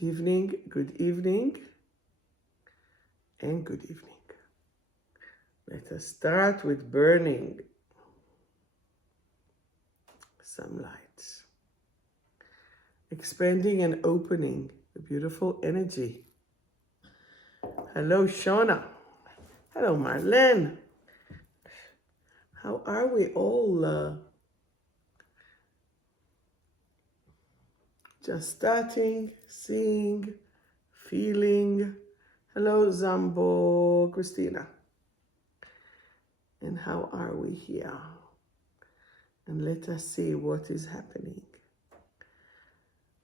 Good evening, and good evening. Let us start with burning some lights. Expanding and opening the beautiful energy. Hello, Shauna. Hello, Marlene. How are we all? Just starting, seeing, feeling. Hello, Zambo, Christina. And how are we here? And let us see what is happening.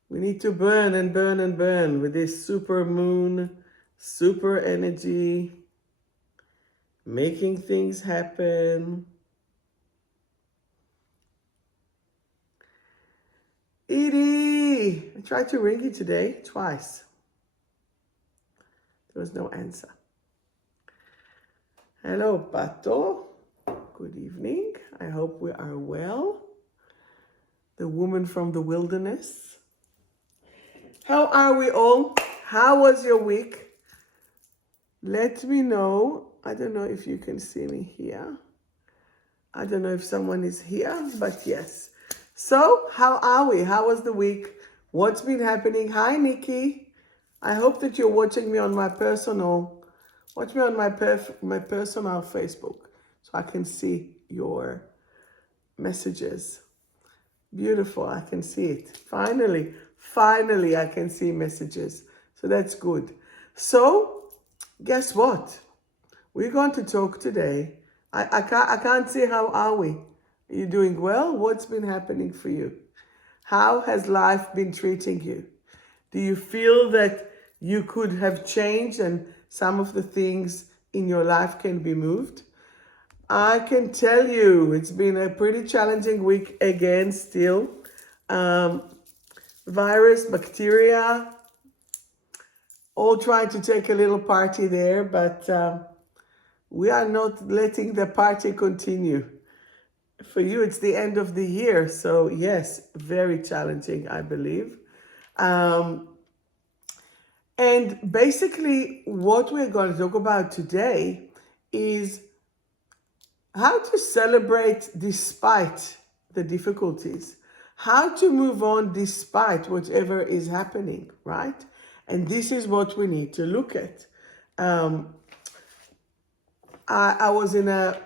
We need to burn and burn and burn with this super moon, super energy, making things happen. Edie, I tried to ring you today twice. There was no answer. Hello, Pato. Good evening. I hope we are well. The woman from the wilderness. How are we all? How was your week? Let me know. I don't know if you can see me here. I don't know if someone is here, but yes. So, how are we? How was the week? What's been happening? Hi, Nikki. I hope that you're watching me on my personal, watch me on my personal Facebook so I can see your messages. Beautiful, I can see it. Finally, I can see messages. So that's good. So, guess what? We're going to talk today. I can't say how are we. Are you doing well? What's been happening for you? How has life been treating you? Do you feel that you could have changed and some of the things in your life can be moved? I can tell you it's been a pretty challenging week again still. Virus, bacteria, all trying to take a little party there, but we are not letting the party continue. For you, it's the end of the year. So yes, very challenging, I believe. And basically what we're going to talk about today is how to celebrate despite the difficulties, how to move on despite whatever is happening, right? And this is what we need to look at. I was in a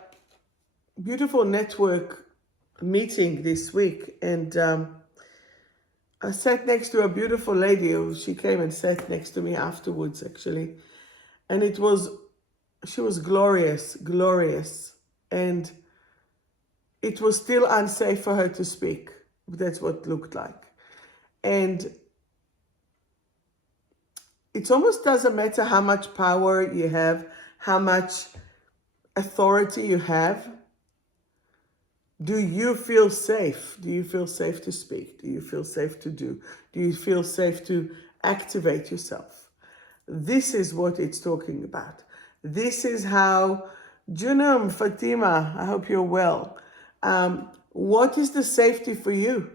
beautiful network meeting this week, and I sat next to a beautiful lady who she came and sat next to me afterwards, actually. And she was glorious, and it was still unsafe for her to speak. That's what it looked like. And it almost doesn't matter how much power you have, how much authority you have. Do you feel safe? Do you feel safe to speak? Do you feel safe to do? Do you feel safe to activate yourself? This is what it's talking about. This is how, Junam, Fatima, I hope you're well. What is the safety for you?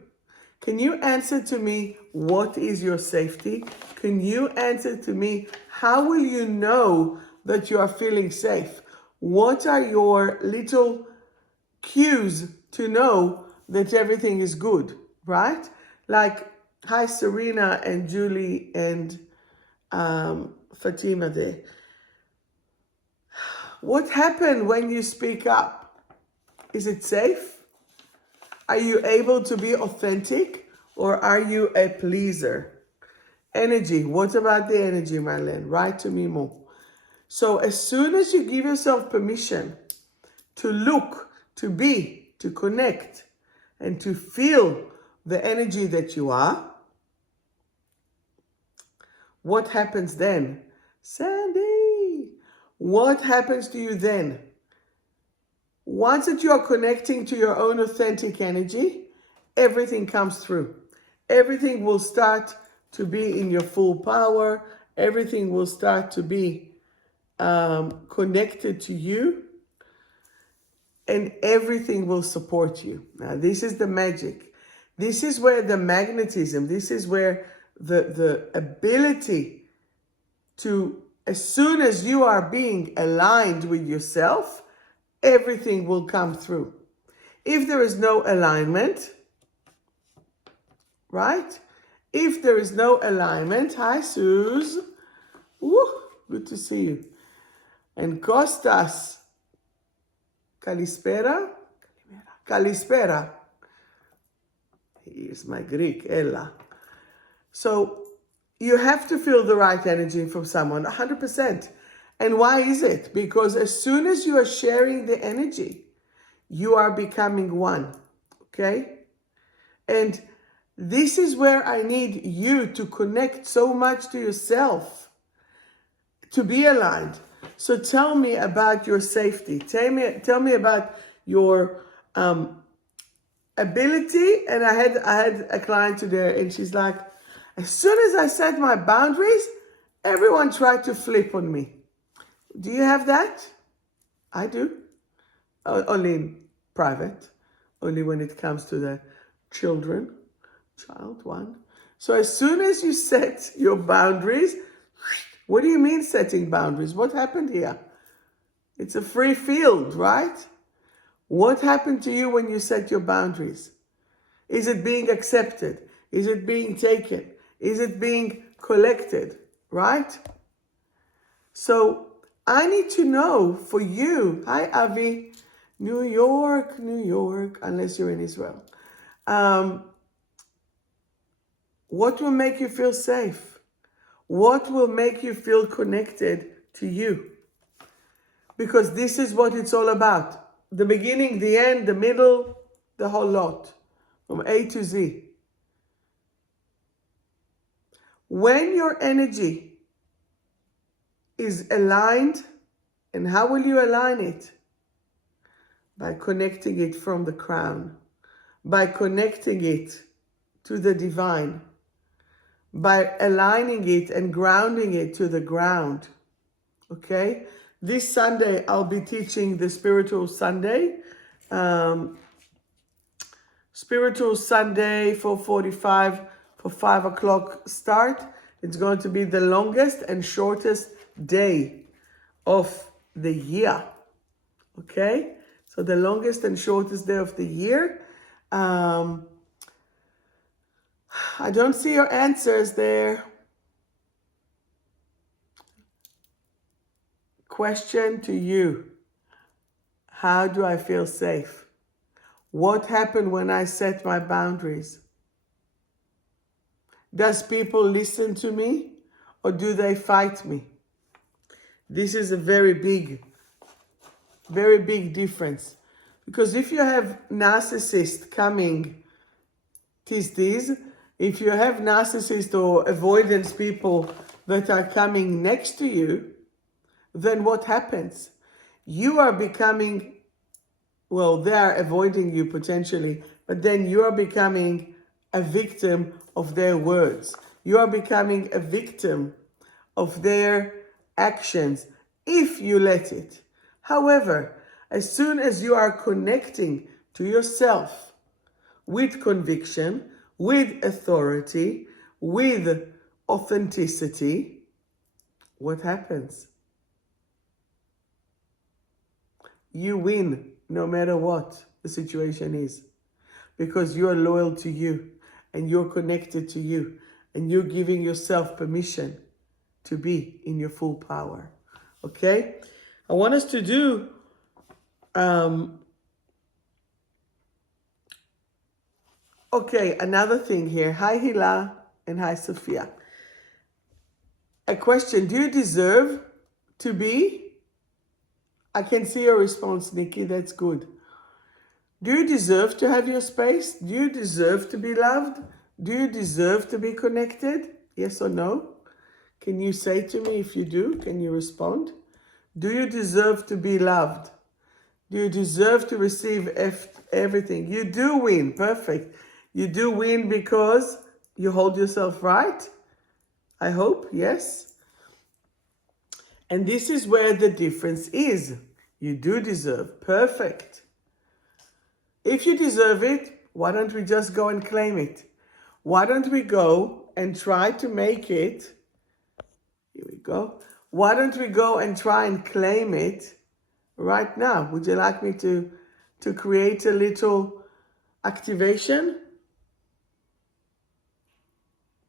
Can you answer to me, what is your safety? Can you answer to me, how will you know that you are feeling safe? What are your little cues to know that everything is good, right? Like, hi, Serena and Julie and Fatima there. What happened when you speak up? Is it safe? Are you able to be authentic, or are you a pleaser? Energy. What about the energy, Marlene? Write to me more. So as soon as you give yourself permission to look, to be, to connect, and to feel the energy that you are, what happens then? Sandy, what happens to you then? Once that you are connecting to your own authentic energy, everything comes through. Everything will start to be in your full power. Everything will start to be connected to you. And everything will support you. Now, this is the magic. This is where the magnetism, this is where the ability to, as soon as you are being aligned with yourself, everything will come through. If there is no alignment, right? If there is no alignment, hi Suze, woo, good to see you. And Costas, Kalispera, Kalispera. Here's my Greek, Ella. So you have to feel the right energy from someone, 100%. And why is it? Because as soon as you are sharing the energy, you are becoming one, okay? And this is where I need you to connect so much to yourself, to be aligned. So tell me about your safety. Tell me about your ability. And I had a client today, and she's like, as soon as I set my boundaries, everyone tried to flip on me. Do you have that? I do. Only in private. Only when it comes to the children. Child one. So as soon as you set your boundaries, what do you mean setting boundaries? What happened here? It's a free field, right? What happened to you when you set your boundaries? Is it being accepted? Is it being taken? Is it being collected, right? So I need to know for you, hi Avi, New York, unless you're in Israel. What will make you feel safe? What will make you feel connected to you? Because this is what it's all about. The beginning, the end, the middle, the whole lot. From A to Z. When your energy is aligned, and how will you align it? By connecting it from the crown. By connecting it to the divine. By aligning it and grounding it to the ground. Okay? This Sunday, I'll be teaching the Spiritual Sunday. Spiritual Sunday, 4:45 for 5 o'clock start. It's going to be the longest and shortest day of the year. Okay? So the longest and shortest day of the year. I don't see your answers there. Question to you. How do I feel safe? What happened when I set my boundaries? Does people listen to me or do they fight me? This is a very big difference. Because if you have narcissists coming, if you have narcissist or avoidance people that are coming next to you, then what happens? You are becoming, well, they are avoiding you potentially, but then you are becoming a victim of their words. You are becoming a victim of their actions if you let it. However, as soon as you are connecting to yourself with conviction, with authority, with authenticity, what happens? You win no matter what the situation is, because you are loyal to you and you're connected to you and you're giving yourself permission to be in your full power. Okay? I want us to do okay, another thing here. Hi Hila and hi Sophia. A question, do you deserve to be? I can see your response, Nikki, that's good. Do you deserve to have your space? Do you deserve to be loved? Do you deserve to be connected? Yes or no? Can you say to me if you do? Can you respond? Do you deserve to be loved? Do you deserve to receive everything? You do win. Perfect. You do win because you hold yourself right. I hope. Yes. And this is where the difference is. You do deserve. Perfect. If you deserve it, why don't we just go and claim it? Why don't we go and try to make it, here we go. Why don't we go and try and claim it right now? Would you like me to create a little activation?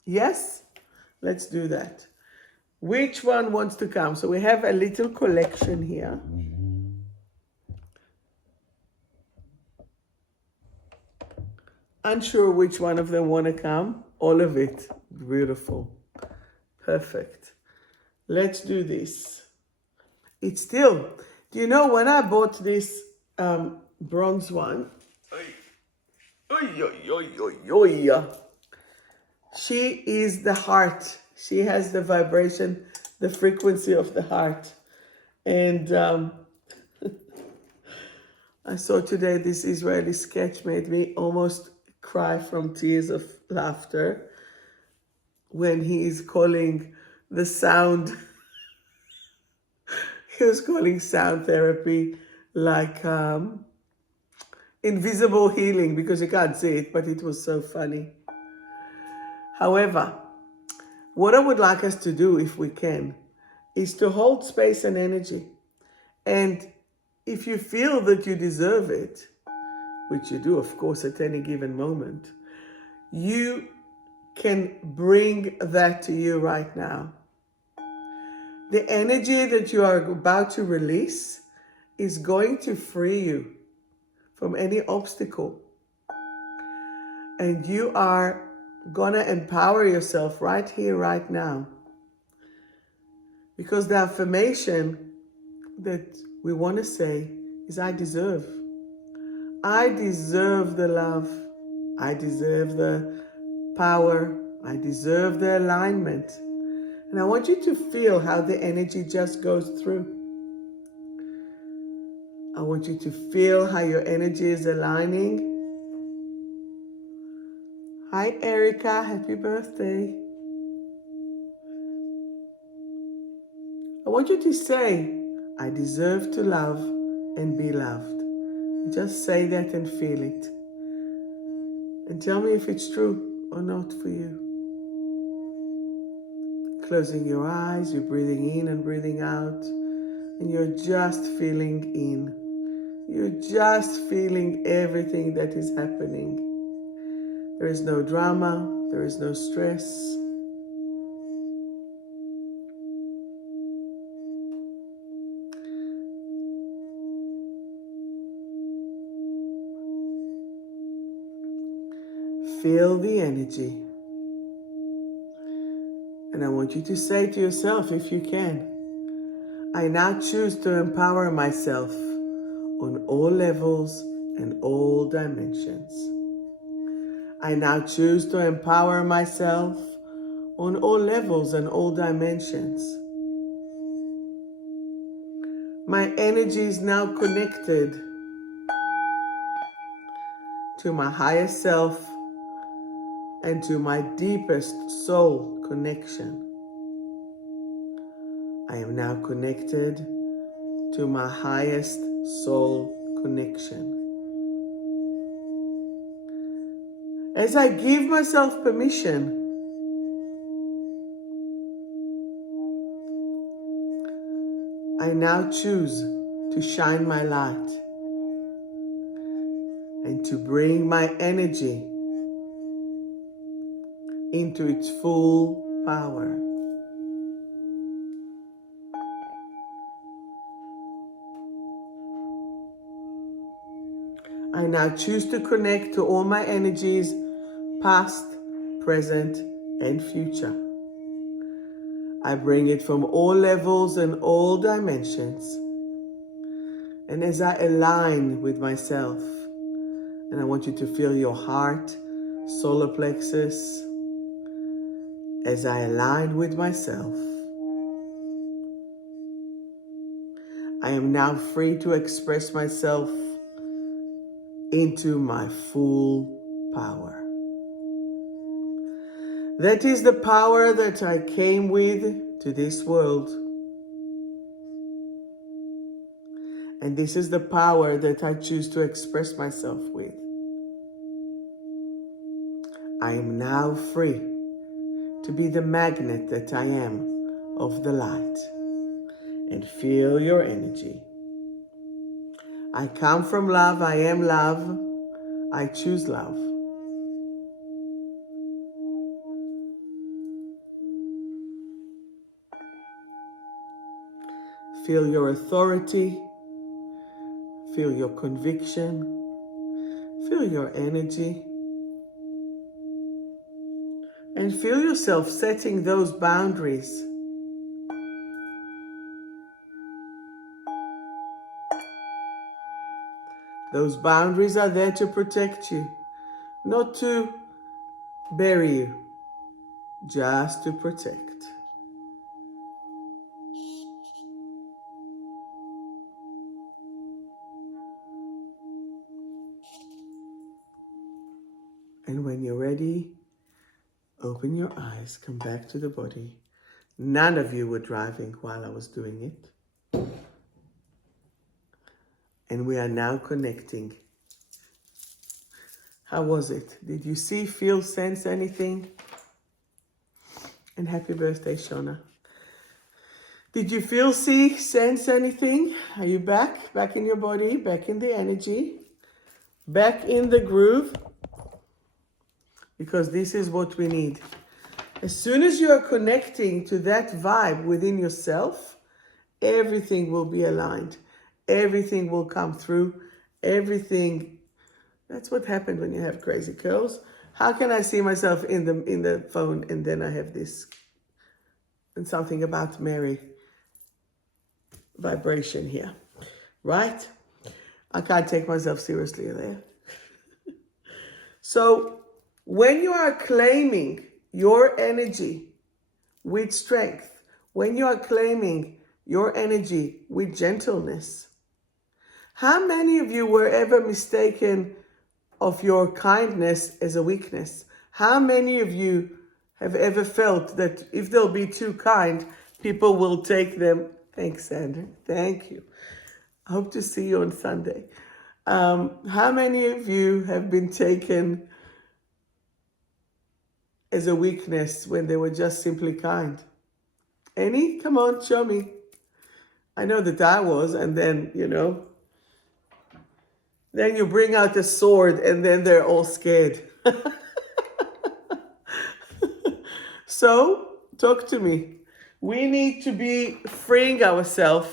Yes? Let's do that. Which one wants to come? So we have a little collection here. Unsure which one of them want to come. All of it. Beautiful. Perfect. Let's do this. It's still, do you know when I bought this bronze one? She is the heart. She has the vibration, the frequency of the heart. And I saw today this Israeli sketch made me almost cry from tears of laughter when he is calling the sound, he was calling sound therapy like invisible healing, because you can't see it, but it was so funny. However, what I would like us to do, if we can, is to hold space and energy. And if you feel that you deserve it, which you do, of course, at any given moment, you can bring that to you right now. The energy that you are about to release is going to free you from any obstacle. And you are gonna empower yourself right here, right now. Because the affirmation that we want to say is, I deserve. I deserve the love. I deserve the power. I deserve the alignment. And I want you to feel how the energy just goes through. I want you to feel how your energy is aligning. Hi, Erica. Happy birthday. I want you to say, I deserve to love and be loved. Just say that and feel it. And tell me if it's true or not for you. Closing your eyes, you're breathing in and breathing out, and you're just feeling in. You're just feeling everything that is happening. There is no drama, there is no stress. Feel the energy. And I want you to say to yourself, if you can, I now choose to empower myself on all levels and all dimensions. I now choose to empower myself on all levels and all dimensions. My energy is now connected to my higher self and to my deepest soul connection. I am now connected to my highest soul connection. As I give myself permission, I now choose to shine my light and to bring my energy into its full power. I now choose to connect to all my energies, past, present, and future. I bring it from all levels and all dimensions. And as I align with myself, and I want you to feel your heart, solar plexus, as I align with myself, I am now free to express myself into my full power. That is the power that I came with to this world. And this is the power that I choose to express myself with. I am now free to be the magnet that I am of the light. And feel your energy. I come from love, I am love, I choose love. Feel your authority, feel your conviction, feel your energy, and feel yourself setting those boundaries. Those boundaries are there to protect you, not to bury you, just to protect. And when you're ready, open your eyes, come back to the body. None of you were driving while I was doing it. And we are now connecting. How was it? Did you see, feel, sense anything? And happy birthday, Shona. Did you feel, see, sense anything? Are you back? Back in your body, back in the energy, back in the groove? Because this is what we need. As soon as you are connecting to that vibe within yourself, everything will be aligned. Everything will come through. Everything. That's what happened when you have crazy curls. How can I see myself in the phone and then I have this and something about Mary vibration here, right? I can't take myself seriously there. So when you are claiming your energy with strength, when you are claiming your energy with gentleness, how many of you were ever mistaken of your kindness as a weakness? How many of you have ever felt that if they'll be too kind, people will take them? Thanks, Sandra. Thank you. I hope to see you on Sunday. How many of you have been taken as a weakness when they were just simply kind? Any? Come on, show me. I know that I was, and then, then you bring out a sword and then they're all scared. So, talk to me. We need to be freeing ourselves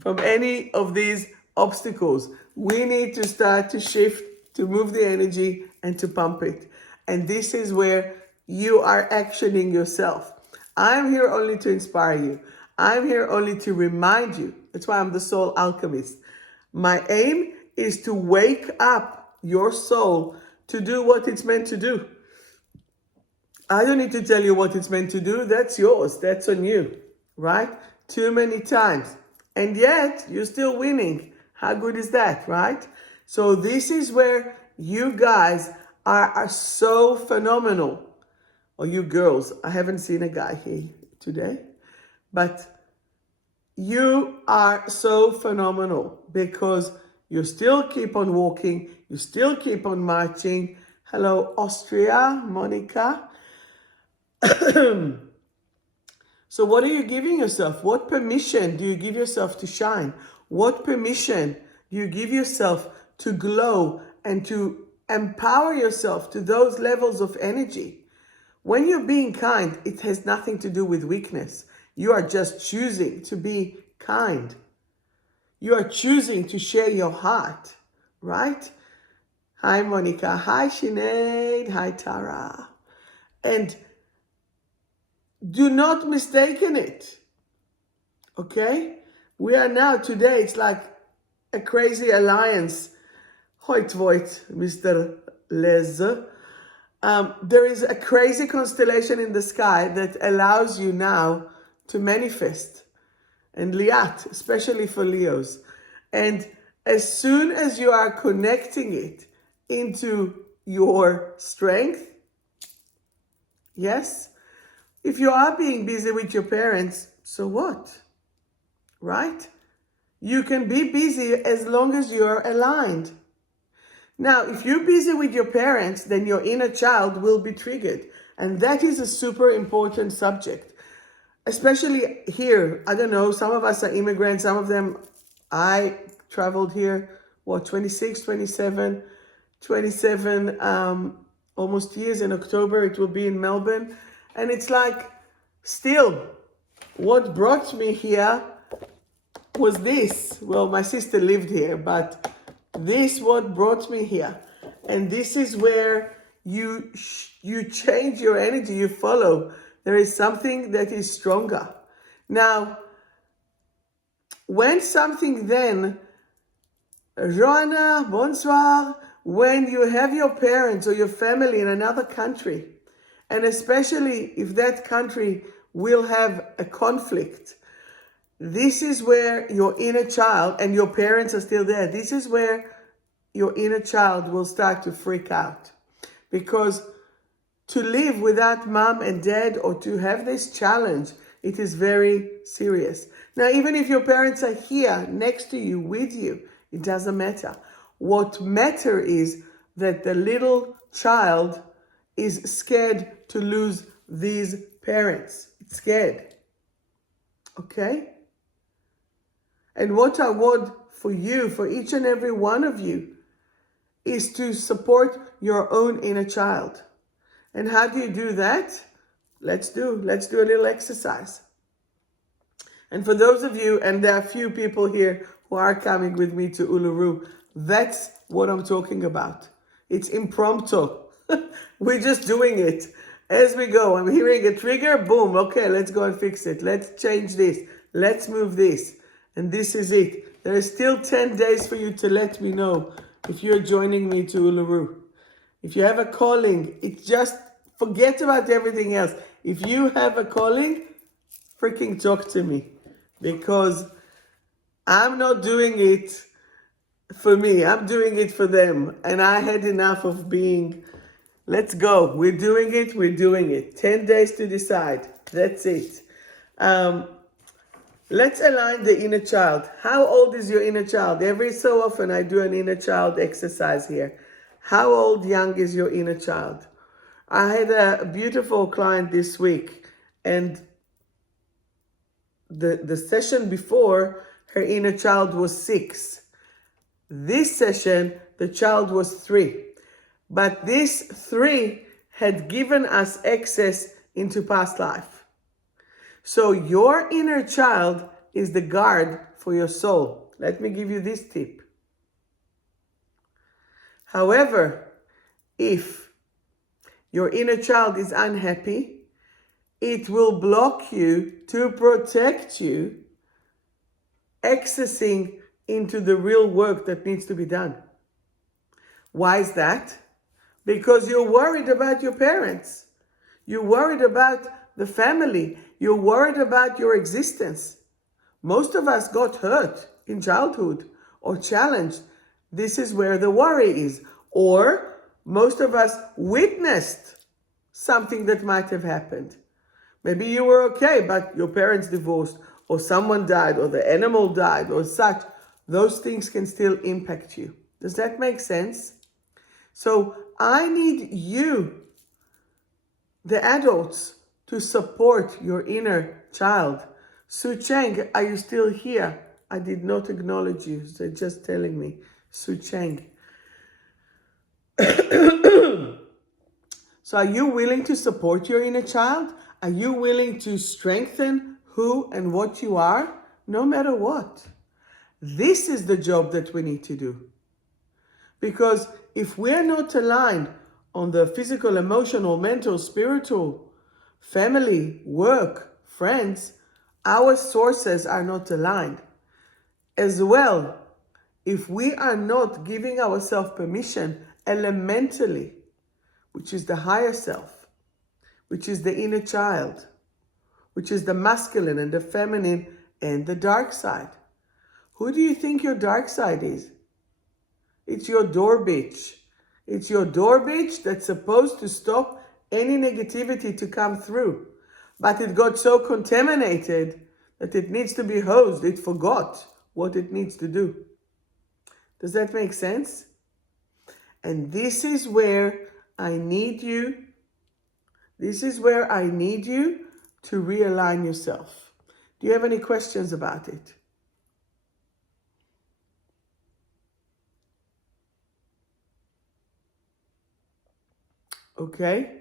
from any of these obstacles. We need to start to shift, to move the energy and to pump it. And this is where you are actioning yourself. I'm here only to inspire you. I'm here only to remind you. That's why I'm the Soul Alchemist. My aim is to wake up your soul to do what it's meant to do. I don't need to tell you what it's meant to do. That's yours. That's on you, right? Too many times. And yet, you're still winning. How good is that, right? So this is where you guys are so phenomenal. Or you girls. I haven't seen a guy here today. But you are so phenomenal because you still keep on walking. You still keep on marching. Hello, Austria, Monica. So what are you giving yourself? What permission do you give yourself to shine? What permission do you give yourself to glow and to empower yourself to those levels of energy? When you're being kind, it has nothing to do with weakness. You are just choosing to be kind. You are choosing to share your heart, right? Hi, Monica. Hi, Sinead. Hi, Tara. And do not mistaken it, okay? We are now, today, it's like a crazy alliance. Hoit voit, Mr. Leze. There is a crazy constellation in the sky that allows you now to manifest. And Liat, especially for Leos. And as soon as you are connecting it into your strength, yes, if you are being busy with your parents, so what? Right? You can be busy as long as you're aligned. Now, if you're busy with your parents, then your inner child will be triggered. And that is a super important subject, especially here. I don't know, some of us are immigrants, some of them, I traveled here, 26, 27, almost years. In October, it will be in Melbourne. And it's like, still, what brought me here was this. Well, my sister lived here, but this what brought me here. And this is where you change your energy, you follow. There is something that is stronger. Now, when something then, Joanna, bonsoir, when you have your parents or your family in another country, and especially if that country will have a conflict, this is where your inner child, and your parents are still there, this is where your inner child will start to freak out. Because to live without mom and dad, or to have this challenge, it is very serious. Now, even if your parents are here next to you, with you, it doesn't matter. What matters is that the little child is scared to lose these parents. It's scared. Okay? And what I want for you, for each and every one of you, is to support your own inner child. And how do you do that? Let's do a little exercise. And for those of you, and there are a few people here who are coming with me to Uluru, that's what I'm talking about. It's impromptu. We're just doing it as we go. I'm hearing a trigger, boom, okay, let's go and fix it. Let's change this. Let's move this. And this is it. There is still 10 days for you to let me know if you're joining me to Uluru. If you have a calling, it's just forget about everything else. If you have a calling, freaking talk to me, because I'm not doing it for me. I'm doing it for them. And I had enough of being, let's go. We're doing it. We're doing it. 10 days to decide. That's it. Let's align the inner child. How old is your inner child? Every so often I do an inner child exercise here. How old, young is your inner child? I had a beautiful client this week, and the session before, her inner child was 6. This session, the child was 3. But this 3 had given us access into past life. So your inner child is the guard for your soul. Let me give you this tip. However, if your inner child is unhappy, it will block you to protect you accessing into the real work that needs to be done. Why is that? Because you're worried about your parents. You're worried about the family. You're worried about your existence. Most of us got hurt in childhood or challenged. This is where the worry is. Or most of us witnessed something that might have happened. Maybe you were okay, but your parents divorced, or someone died, or the animal died, or such. Those things can still impact you. Does that make sense? So I need you, the adults, to support your inner child. Su Cheng, are you still here? I did not acknowledge you. They're just telling me. Su Cheng. So are you willing to support your inner child? Are you willing to strengthen who and what you are, no matter what? This is the job that we need to do. Because if we're not aligned on the physical, emotional, mental, spiritual, family, work, friends, our sources are not aligned. As well, if we are not giving ourselves permission elementally, which is the higher self, which is the inner child, which is the masculine and the feminine and the dark side. Who do you think your dark side is? It's your door bitch. It's your door bitch that's supposed to stop any negativity to come through. But it got so contaminated that it needs to be hosed. It forgot what it needs to do. Does that make sense? And this is where I need you This is where I need you to realign yourself. Do you have any questions about it? Okay.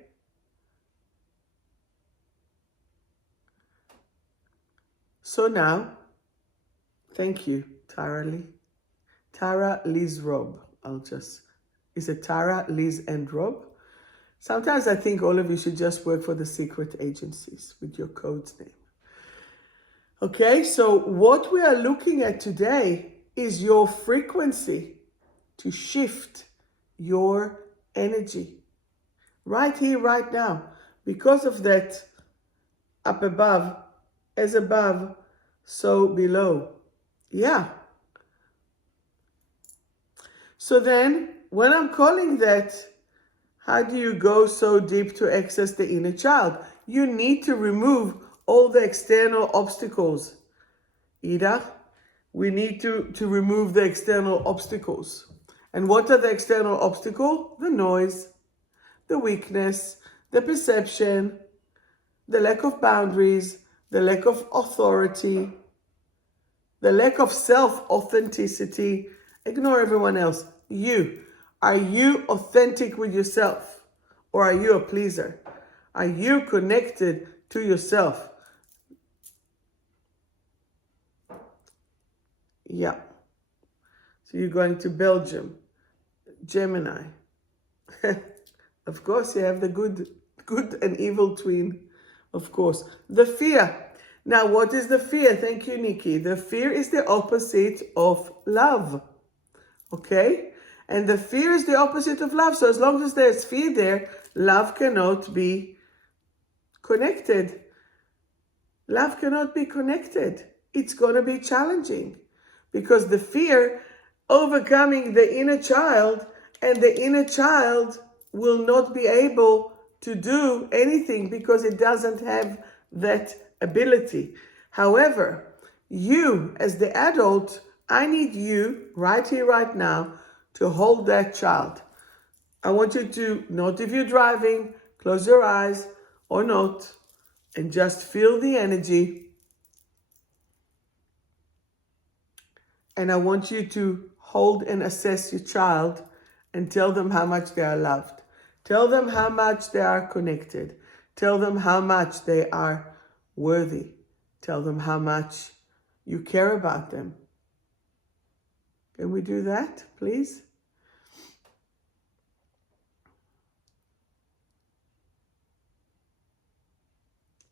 So now, thank you, Tara Lee. Tara, Liz, Rob. Is it Tara, Liz, and Rob? Sometimes I think all of you should just work for the secret agencies with your code's name. Okay, so what we are looking at today is your frequency to shift your energy. Right here, right now. Because of that, up above, as above, so below. Yeah. So then, when I'm calling that, how do you go so deep to access the inner child? You need to remove all the external obstacles. Ida, we need to remove the external obstacles. And what are the external obstacles? The noise, the weakness, the perception, the lack of boundaries, the lack of authority, the lack of self-authenticity. Ignore everyone else. You. Are you authentic with yourself? Or are you a pleaser? Are you connected to yourself? Yeah. So you're going to Belgium. Gemini. Of course, you have the good and evil twin. Of course. The fear. Now, what is the fear? Thank you, Nikki. The fear is the opposite of love. Okay? And the fear is the opposite of love. So as long as there's fear there, love cannot be connected. Love cannot be connected. It's going to be challenging because the fear overcoming the inner child, and the inner child will not be able to do anything because it doesn't have that ability. However, you as the adult, I need you right here, right now, to hold that child. I want you to, not if you're driving, close your eyes or not, and just feel the energy. And I want you to hold and assess your child and tell them how much they are loved. Tell them how much they are connected. Tell them how much they are worthy. Tell them how much you care about them. Can we do that, please?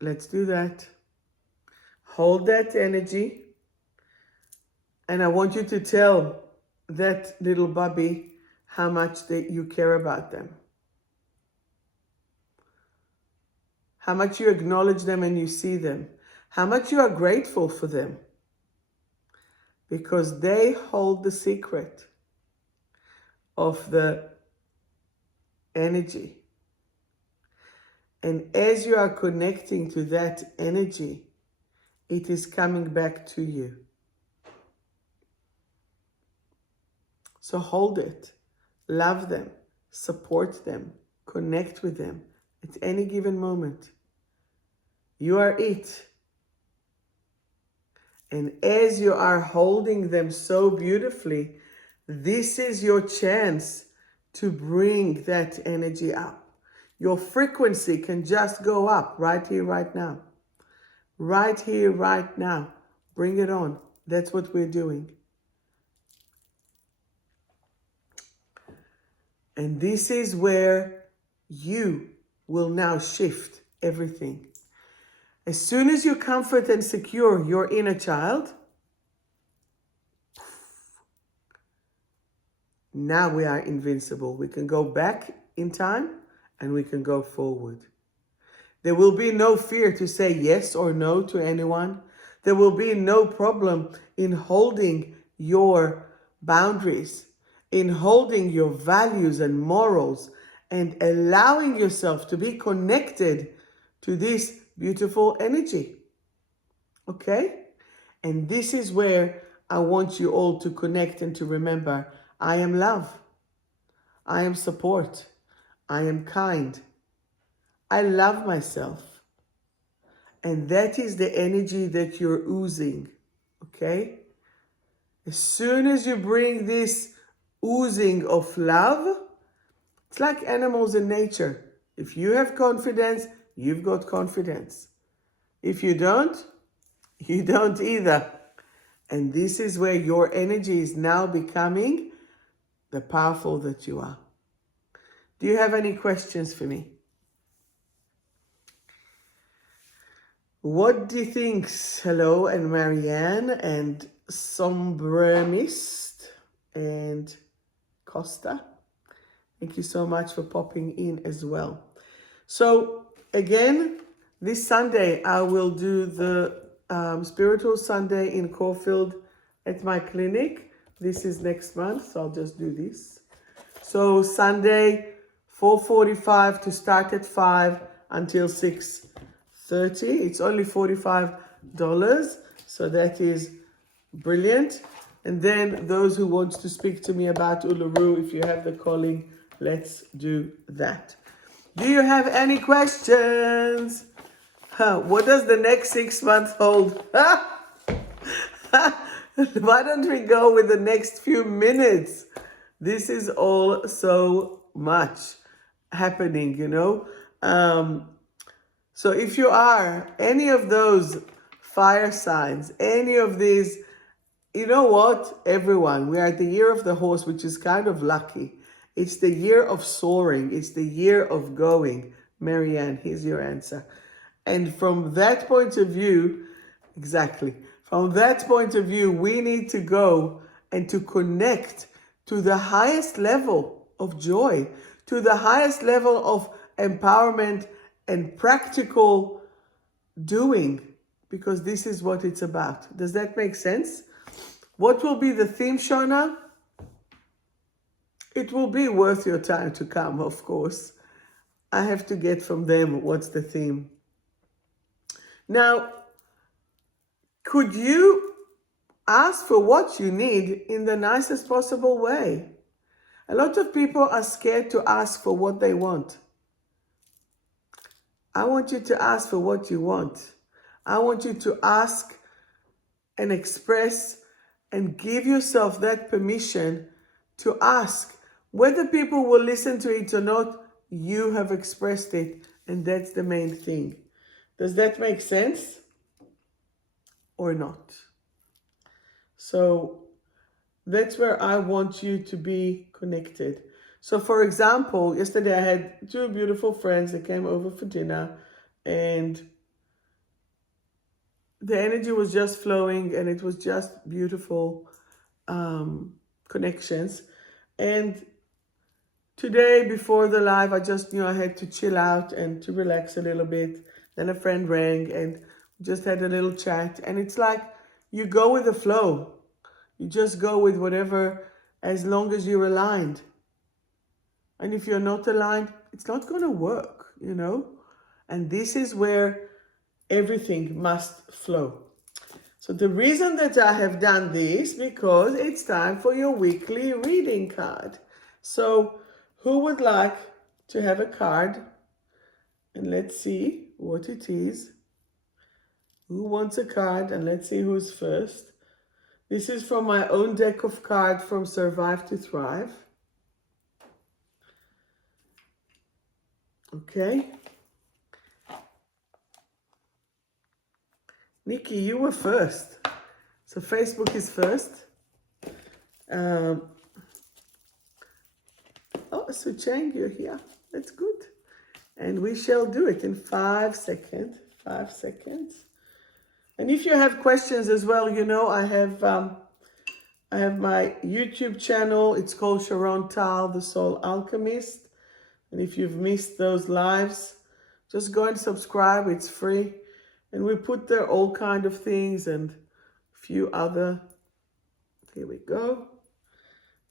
Let's do that. Hold that energy. And I want you to tell that little Bobby how much you care about them. How much you acknowledge them and you see them. How much you are grateful for them. Because they hold the secret of the energy. And as you are connecting to that energy, it is coming back to you. So hold it, love them, support them, connect with them at any given moment. You are it. And as you are holding them so beautifully, this is your chance to bring that energy up. Your frequency can just go up right here, right now. Right here, right now. Bring it on. That's what we're doing. And this is where you will now shift everything. As soon as you comfort and secure your inner child, now we are invincible. We can go back in time and we can go forward. There will be no fear to say yes or no to anyone. There will be no problem in holding your boundaries, in holding your values and morals, and allowing yourself to be connected to this beautiful energy. Okay? And this is where I want you all to connect and to remember, I am love. I am support. I am kind. I love myself. And that is the energy that you're oozing, okay? As soon as you bring this oozing of love, it's like animals in nature. If you have confidence, you've got confidence. If you don't either. And this is where your energy is now becoming the powerful that you are. Do you have any questions for me? What do you think? Hello, and Marianne, and Sombremist, and Costa. Thank you so much for popping in as well. So again, this Sunday I will do the Spiritual Sunday in Caulfield at my clinic. This is next month, so I'll just do this. So Sunday, 4:45 to start at 5 until 6:30. It's only $45, so that is brilliant. And then those who want to speak to me about Uluru, if you have the calling, let's do that. Do you have any questions? What does the next 6 months hold? Why don't we go with the next few minutes? This is all so much happening, you know. So if you are any of those fire signs, any of these, you know what, everyone, we are at the year of the horse, which is kind of lucky. It's the year of soaring. It's the year of going. Marianne, here's your answer. And from that point of view, exactly, from that point of view, we need to go and to connect to the highest level of joy, to the highest level of empowerment and practical doing, because this is what it's about. Does that make sense? What will be the theme, Shona? It will be worth your time to come, of course. I have to get from them what's the theme. Now, could you ask for what you need in the nicest possible way? A lot of people are scared to ask for what they want. I want you to ask for what you want. I want you to ask and express and give yourself that permission to ask. Whether people will listen to it or not, you have expressed it, and that's the main thing. Does that make sense or not? So that's where I want you to be connected. So for example, yesterday I had 2 beautiful friends that came over for dinner, and the energy was just flowing, and it was just beautiful connections. And today, before the live, I just knew I had to chill out and to relax a little bit. Then a friend rang and just had a little chat. And it's like you go with the flow. You just go with whatever, as long as you're aligned. And if you're not aligned, it's not going to work, you know. And this is where everything must flow. So the reason that I have done this, because it's time for your weekly reading card. So who would like to have a card? And let's see what it is. Who wants a card? And let's see who's first. This is from my own deck of cards from Survive to Thrive. Okay. Nikki, you were first. So Facebook is first. Oh, Sucheng, you're here. That's good. And we shall do it in 5 seconds. 5 seconds. And if you have questions as well, you know, I have my YouTube channel. It's called Sharon Tal, the Soul Alchemist. And if you've missed those lives, just go and subscribe. It's free. And we put there all kind of things and a few other. Here we go.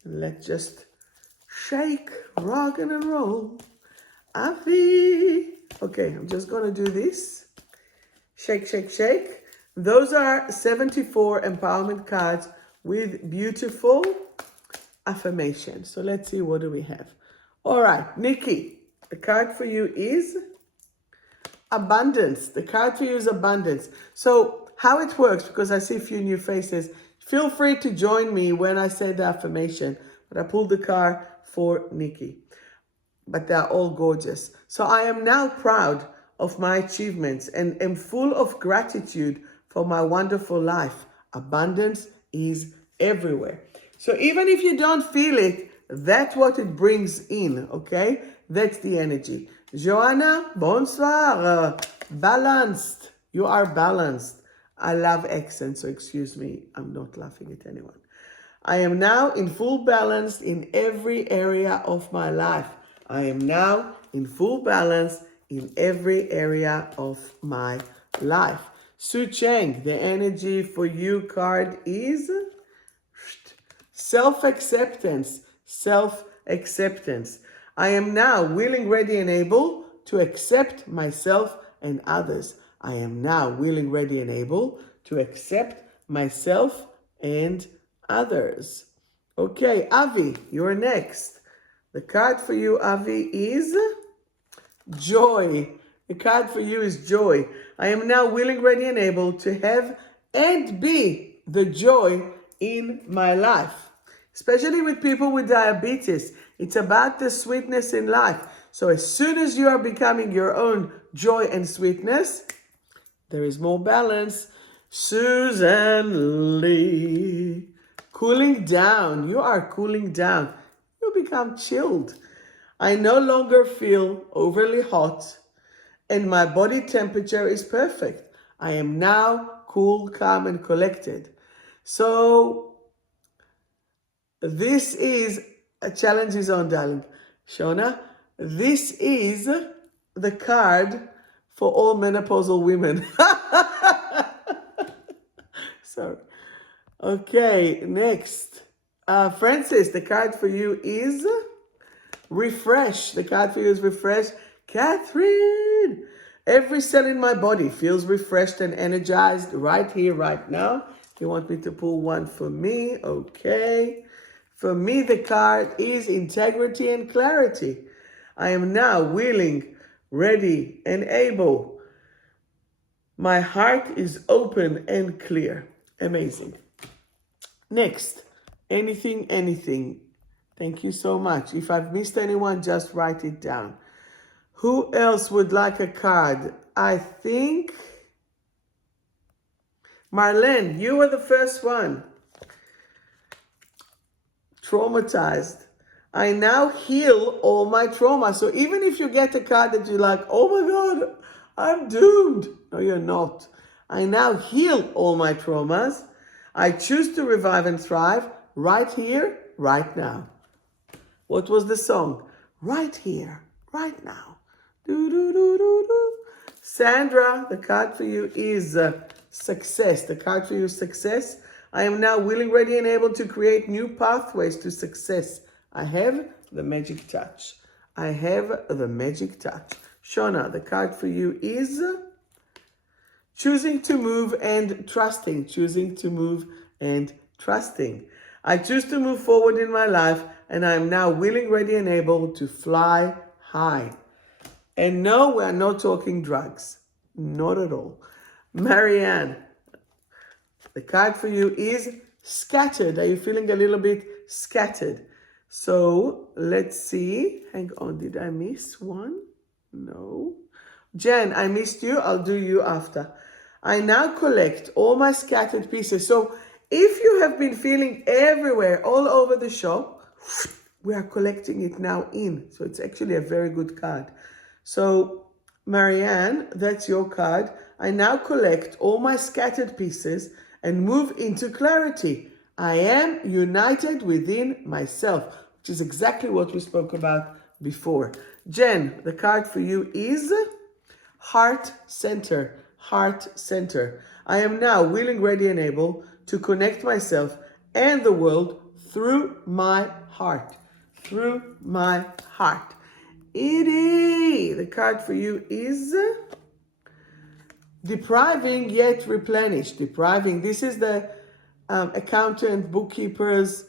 And let's just shake, rock and roll. Avi. Okay, I'm just going to do this. Shake, shake, shake. Those are 74 empowerment cards with beautiful affirmations. So let's see, what do we have? All right, Nikki, the card for you is abundance. The card for you is abundance. So how it works, because I see a few new faces, feel free to join me when I say the affirmation. But I pulled the card for Nikki. But they're all gorgeous. So I am now proud of my achievements and am full of gratitude for my wonderful life. Abundance is everywhere. So even if you don't feel it, that's what it brings in, okay? That's the energy. Joanna, bonsoir. Balanced. You are balanced. I love accents, so excuse me. I'm not laughing at anyone. I am now in full balance in every area of my life. I am now in full balance in every area of my life. Su Cheng, the energy for you card is self-acceptance. Self-acceptance. I am now willing, ready, and able to accept myself and others. I am now willing, ready, and able to accept myself and others. Okay, Avi, you're next. The card for you, Avi, is joy. The card for you is joy. I am now willing, ready, and able to have and be the joy in my life. Especially with people with diabetes. It's about the sweetness in life. So as soon as you are becoming your own joy and sweetness, there is more balance. Susan Lee. Cooling down. You are cooling down. You become chilled. I no longer feel overly hot and my body temperature is perfect. I am now cool, calm, and collected. So this is a challenge is on, darling. Shona, this is the card for all menopausal women. Sorry. Okay, next. Francis, the card for you is refresh. The card for you is refresh. Catherine, every cell in my body feels refreshed and energized right here, right now. You want me to pull one for me? Okay. For me, the card is integrity and clarity. I am now willing, ready, and able. My heart is open and clear. Amazing. Next, anything, anything. Thank you so much. If I've missed anyone, just write it down. Who else would like a card? I think Marlene, you were the first one. Traumatized. I now heal all my trauma. So even if you get a card that you're like, oh my God, I'm doomed. No, you're not. I now heal all my traumas. I choose to revive and thrive right here, right now. What was the song? Right here, right now. Do, do, do, do, do. Sandra, the card for you is success. The card for you is success. I am now willing, ready, and able to create new pathways to success. I have the magic touch. I have the magic touch. Shona, the card for you is choosing to move and trusting. Choosing to move and trusting. I choose to move forward in my life, and I am now willing, ready, and able to fly high. And no, we are not talking drugs. Not at all. Marianne, the card for you is scattered. Are you feeling a little bit scattered? So let's see. Hang on, did I miss one? No. Jen, I missed you. I'll do you after. I now collect all my scattered pieces. So if you have been feeling everywhere, all over the shop, we are collecting it now in. So it's actually a very good card. So Marianne, that's your card. I now collect all my scattered pieces and move into clarity. I am united within myself, which is exactly what we spoke about before. Jen, the card for you is heart center. Heart center. I am now willing, ready, and able to connect myself and the world through my heart. Through my heart. Edie, the card for you is depriving yet replenished. Depriving. This is the accountant, bookkeepers,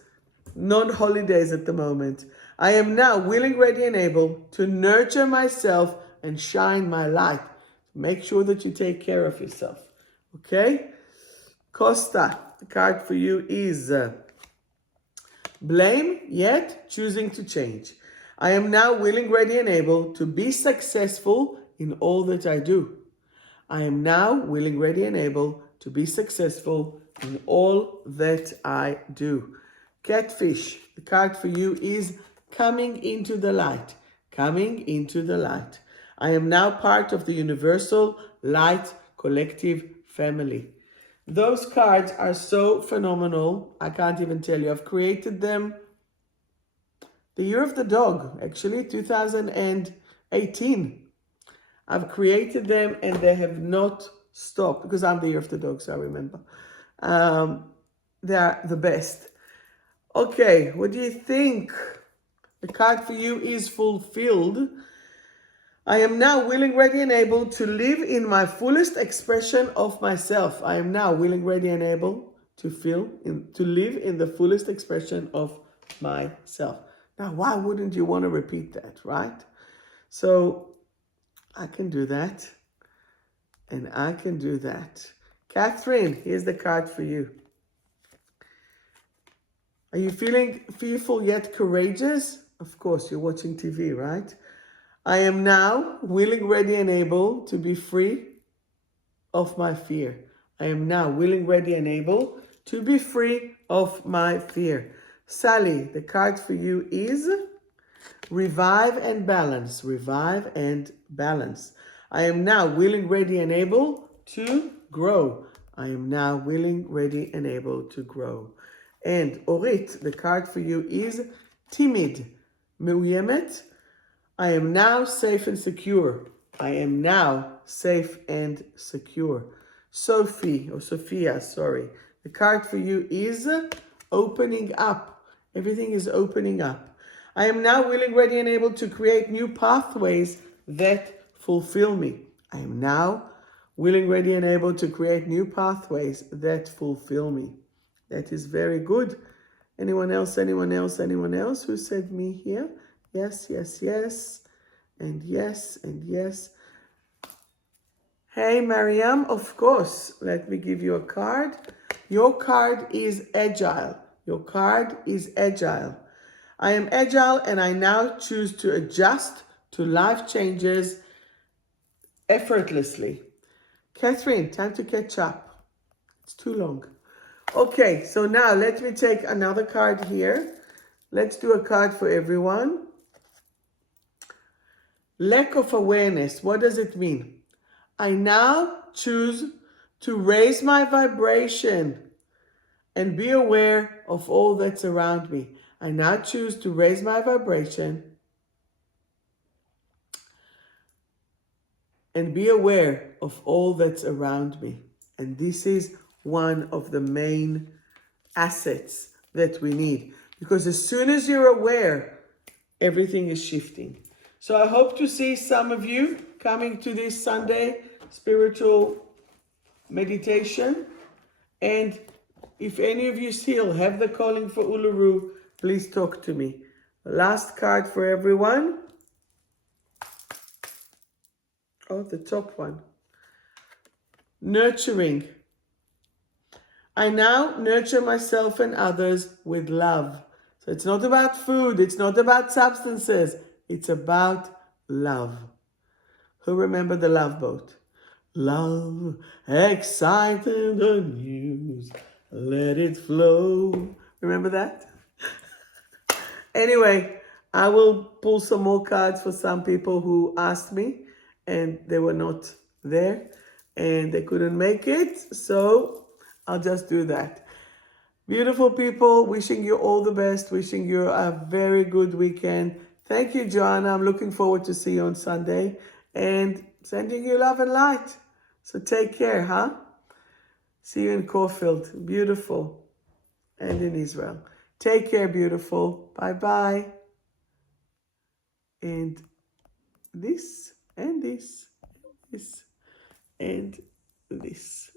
non-holidays at the moment. I am now willing, ready, and able to nurture myself and shine my light. Make sure that you take care of yourself. Okay? Costa, the card for you is blame, yet choosing to change. I am now willing, ready, and able to be successful in all that I do. I am now willing, ready, and able to be successful in all that I do. Catfish, the card for you is coming into the light. Coming into the light. I am now part of the universal light collective family. Those cards are so phenomenal. I can't even tell you. I've created them the year of the dog, actually, 2018. I've created them and they have not stopped because I'm the year of the dog, so I remember. They are the best. Okay, what do you think? The card for you is fulfilled. I am now willing, ready, and able to live in my fullest expression of myself. I am now willing, ready, and able to live in the fullest expression of myself. Now, why wouldn't you want to repeat that, right? So I can do that. And I can do that. Catherine, here's the card for you. Are you feeling fearful yet courageous? Of course, you're watching TV, right? I am now willing, ready, and able to be free of my fear. I am now willing, ready, and able to be free of my fear. Sally, the card for you is revive and balance. Revive and balance. I am now willing, ready, and able to grow. I am now willing, ready, and able to grow. And Orit, the card for you is timid. מאוימת. I am now safe and secure. I am now safe and secure. Sophia, sorry. The card for you is opening up. Everything is opening up. I am now willing, ready, and able to create new pathways that fulfill me. I am now willing, ready, and able to create new pathways that fulfill me. That is very good. Anyone else? Anyone else? Anyone else who said me here? Yes, yes, yes. And yes, and yes. Hey, Mariam, of course. Let me give you a card. Your card is agile. Your card is agile. I am agile and I now choose to adjust to life changes effortlessly. Catherine, time to catch up. It's too long. Okay, so now let me take another card here. Let's do a card for everyone. Lack of awareness. What does it mean? I now choose to raise my vibration and be aware of all that's around me. I now choose to raise my vibration and be aware of all that's around me. And this is one of the main assets that we need. Because as soon as you're aware, everything is shifting. So I hope to see some of you coming to this Sunday spiritual meditation. And if any of you still have the calling for Uluru, please talk to me. Last card for everyone. Oh, the top one. Nurturing. I now nurture myself and others with love. So it's not about food. It's not about substances. It's about love. Who remember the Love Boat? Love, excited the news, let it flow. Remember that? Anyway, I will pull some more cards for some people who asked me and they were not there and they couldn't make it. So I'll just do that. Beautiful people, wishing you all the best, wishing you a very good weekend. Thank you, Joanna. I'm looking forward to see you on Sunday and sending you love and light. So take care, huh? See you in Caulfield. Beautiful. And in Israel. Take care, beautiful. Bye-bye. And this, and this, this, and this.